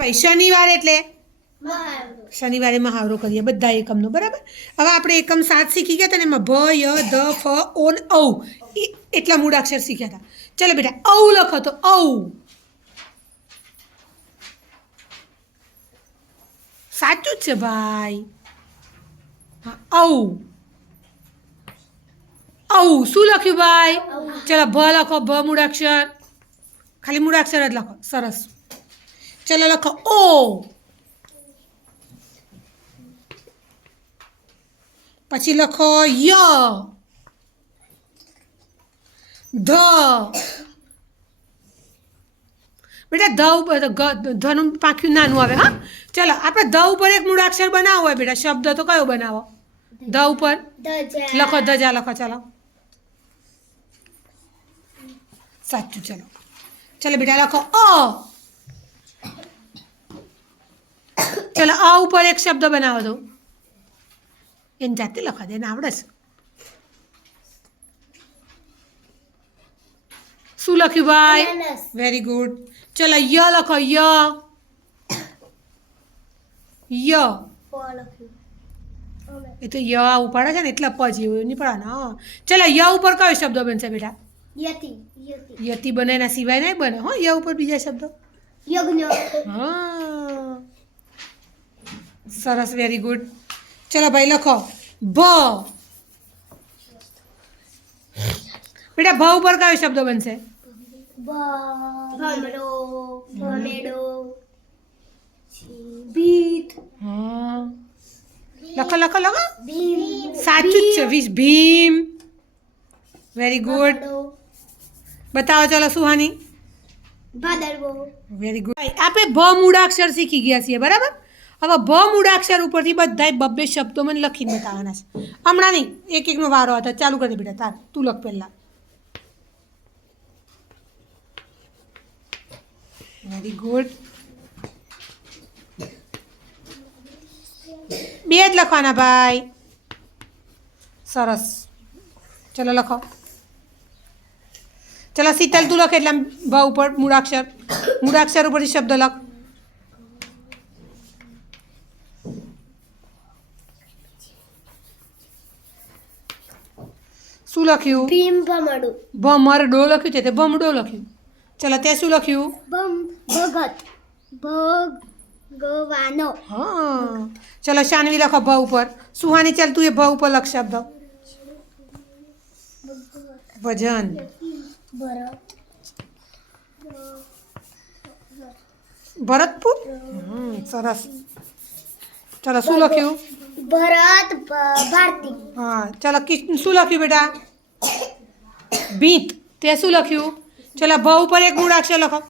ભાઈ શનિવાર એટલે? શનિવારે મહાવરો કરીએ બધા એકમનો બરાબર? હવે આપણે એકમ સાત શીખી ગયા હતા ને એમાં ભ ય ધ ફ ઓન ઔ. એટલા મૂળાક્ષર શીખ્યા હતા. ચલો બેટા ઔ લખો તો ઔ. સાચું જ છે ભાઈ. હા ઔ. ઔ શું લખ્યું ભાઈ? ચલો ભ લખો ભ મૂળાક્ષર. ખાલી મૂળાક્ષર જ લખો સરસ. ચલો લખો ઓ પછી લખો ય ધ બેટા ધ ઉપર ધનું પાખ્યું નાનું આવે હા ચલો આપણે ધ ઉપર એક મૂળાક્ષર બનાવો હોય બેટા શબ્દ તો કયો બનાવો ધ ઉપર લખો ધજા લખો ચાલો સાચું ચલો ચલો બેટા લખો અ ચલો આ ઉપર એક શબ્દ બનાવો દો એને જાતે લખવા દે એને આવડે છે. શું લખ્યું ભાઈ? વેરી ગુડ ચલો ય લખો ય. ય. એ તો ય ઉપાડે છે ને એટલે પ જેવું નહીં પડે ને ચલો ય ઉપર કયો શબ્દ બનશે બેટા? યતિ. યતિ બને એના સિવાય નહીં બને હો ય ઉપર બીજા શબ્દો. યજ્ઞ. હા. સરસ વેરી ગુડ ચલો ભાઈ લખો. ભ. બેટા ભ ઉપર કયો શબ્દ બનશે? લખો લખો લખો. સાચું જ છે વીસ. ભીમ. વેરી ગુડ બતાવો ચાલો સુહાની. વેરી ગુડ આપણે ભ મૂળાક્ષર શીખી ગયા છીએ બરાબર? હવે ભ મૂળાક્ષર ઉપરથી બધાય બબ્બે શબ્દો મને લખીને બતાવવાના છે. હમણાં નહીં, એક એકનો વારો હતો, ચાલુ કરી દે બેટા, તાર, તું લખ પહેલાં. વેરી ગુડ બે જ લખવાના ભાઈ. સરસ. ચલો લખો. ચલો શીતલ, તું લખ એટલે ભ ઉપર, મૂળાક્ષર. મૂળાક્ષર ઉપરથી શબ્દ લખ. શું લખ્યું? ભીમ ભમડું. ભમર ડો લખ્યું છે તે ભમડો લખ્યું. ચલો તે શું લખ્યું? ભમ ભગત. ભગવાનો. હા. ચલો શાનવી લખો ભ ઉપર. સુહાની ચાલ તું એ ભ ઉપર લખ શબ્દ. ભજન. ભરતપુર? સરસ. ચલો શું લખ્યું? ભરત ભારતી. હા ચલો શું લખ્યું બેટા? ભીત. તે શું લખ્યું? ચલો ભ ઉપર એક મૂળાક્ષર લખો.